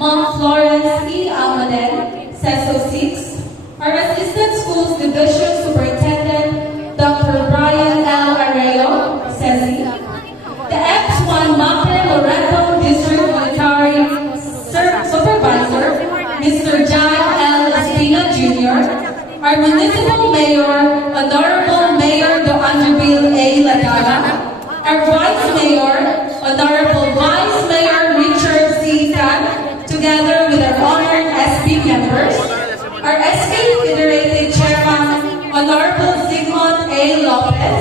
Ma'am Florence E. Almaden, CESO 6, our Assistant Schools Division Superintendent, Dr. Brian L. Arreo, CESI, the X1 Maper Loreto District Military Supervisor, Mr. John L. Espina Jr., our Municipal Mayor, Honorable Mayor Doanjabel A. Ladara, our Vice Mayor, Honorable Vice Mayor Richard C. Tan, together with our honored SB members, our SB Federated Chairman, Honorable Sigmund A. Lopez,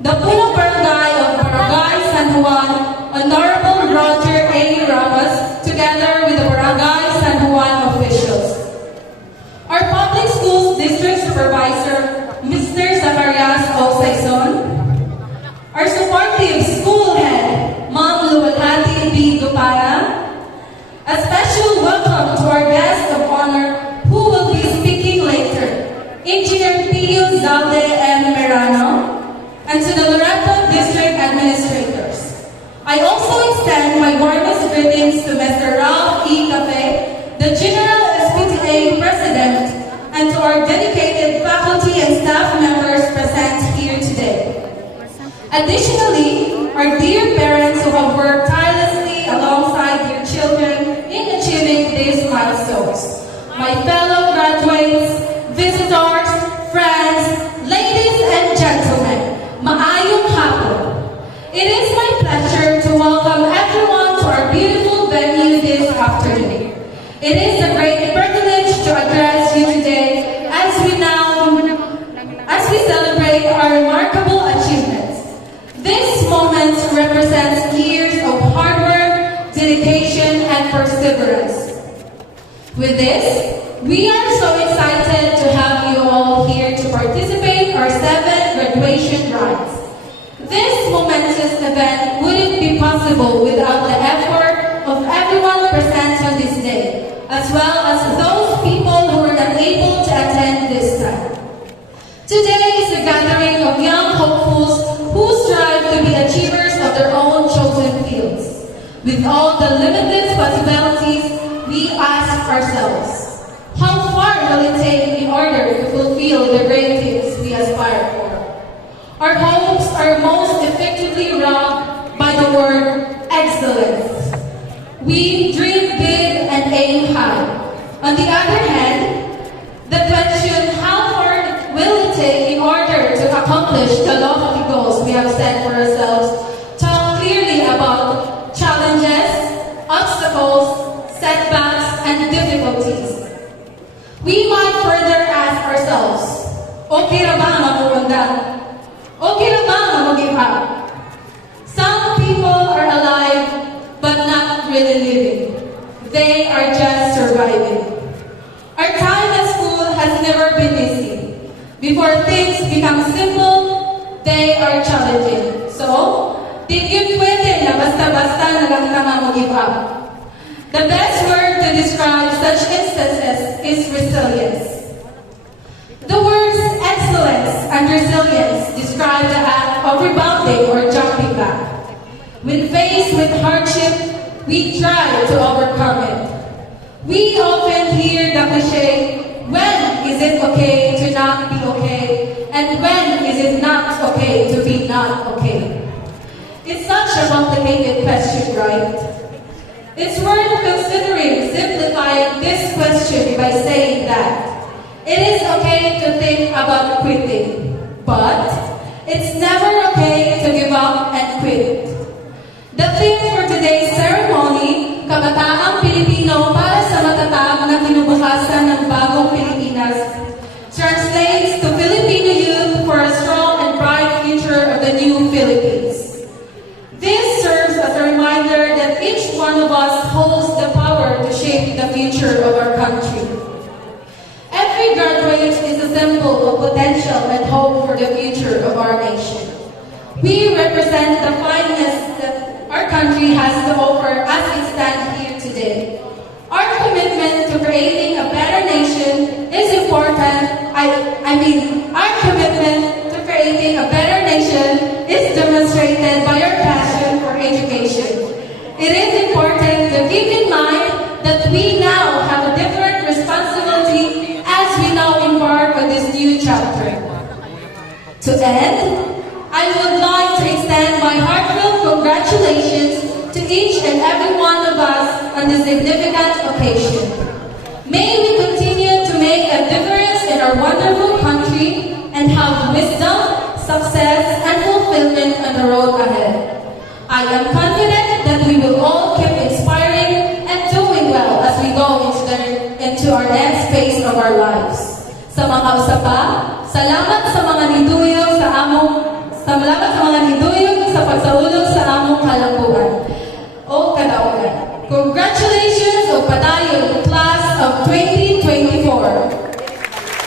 the Puno Barangay of Barangay San Juan, Honorable Roger A. Ramos, together with the Barangay San Juan officials. Our Public Schools District Supervisor, Mr. Zacarias O. Saison, our supportive school head, Ma'am Luwalhati B. Gupara, a special welcome to our guest of honor who will be speaking later, Engineer Pio Zalde M. Merano, and to the Loreto District Administrators. I also extend my warmest greetings to Mr. Ralph E. Cafe, the General SPTA President, and to our dedicated faculty and staff members present here today. Additionally, our dear parents who have worked tirelessly alongside your children in achieving these milestones. My fellow graduates, visitors, friends, ladies and gentlemen, maayong hapon. It is my pleasure to welcome everyone to our beautiful venue this afternoon. It is a great privilege to address you today as we celebrate our remarkable achievements. This moment represents years of hard work, dedication, and perseverance. With this, we are so excited to have you all here to participate in our 7th graduation rites. This momentous event wouldn't be possible without the effort of everyone present on this day, as well as those people who were not able to attend this time. Today is a gathering of young hopefuls who strive to be achievers of their own chosen fields. With all the limitless possibilities, we ask ourselves, how far will it take in order to fulfill the great things we aspire for? Our hopes are most effectively robbed by the word excellence. We dream big and aim high. On the other hand, the question, how far will it take in order to accomplish the lofty goals we have set for ourselves, talk clearly about challenges, obstacles, setbacks, and difficulties. We might further ask ourselves, okay ra ba ang mamuunda? Okay ra ba ang mag-give up? Some people are alive, but not really living. They are just surviving. Our time at school has never been easy. Before things become simple, they are challenging. So, di yun pwede na basta-basta na lang tama mo give up. The best word to describe such instances is resilience. The words excellence and resilience describe the act of rebounding or jumping back. When faced with hardship, we try to overcome it. We often hear the cliche, when is it okay to not be okay? And when is it not okay to be not okay? It's such a complicated question, right? It's worth considering simplifying this question by saying that it is okay to think about quitting, but it's never okay to give up and quit. The theme for today's ceremony, Kabataang Pilipino para sa matatag na kinubukasan ng bagong Pilipinas, translates to Filipino youth for a strong and bright future of the new Philippines. This serves as a reminder that each one of us holds the power to shape the future of our country. Every graduate is a symbol of potential and hope for the future of our nation. We represent the fineness that our country has to offer as we stand here today. Our commitment to creating a better nation is important. Our commitment to creating a better nation is demonstrated by our passion for education. It is important to keep in mind that we now have a different responsibility as we now embark on this new chapter. To end, I would like to extend my heartfelt congratulations to each and every one of us on this significant occasion. May we continue to make a difference in our wonderful country and have wisdom, success, and fulfillment on the road ahead. I am confident that we will all keep inspiring and doing well as we go into our next phase of our lives. Sa mga usapa, salamat sa mga niduyog sa among salamat sa mga niduyog sa pagsaulog sa among kalambuan.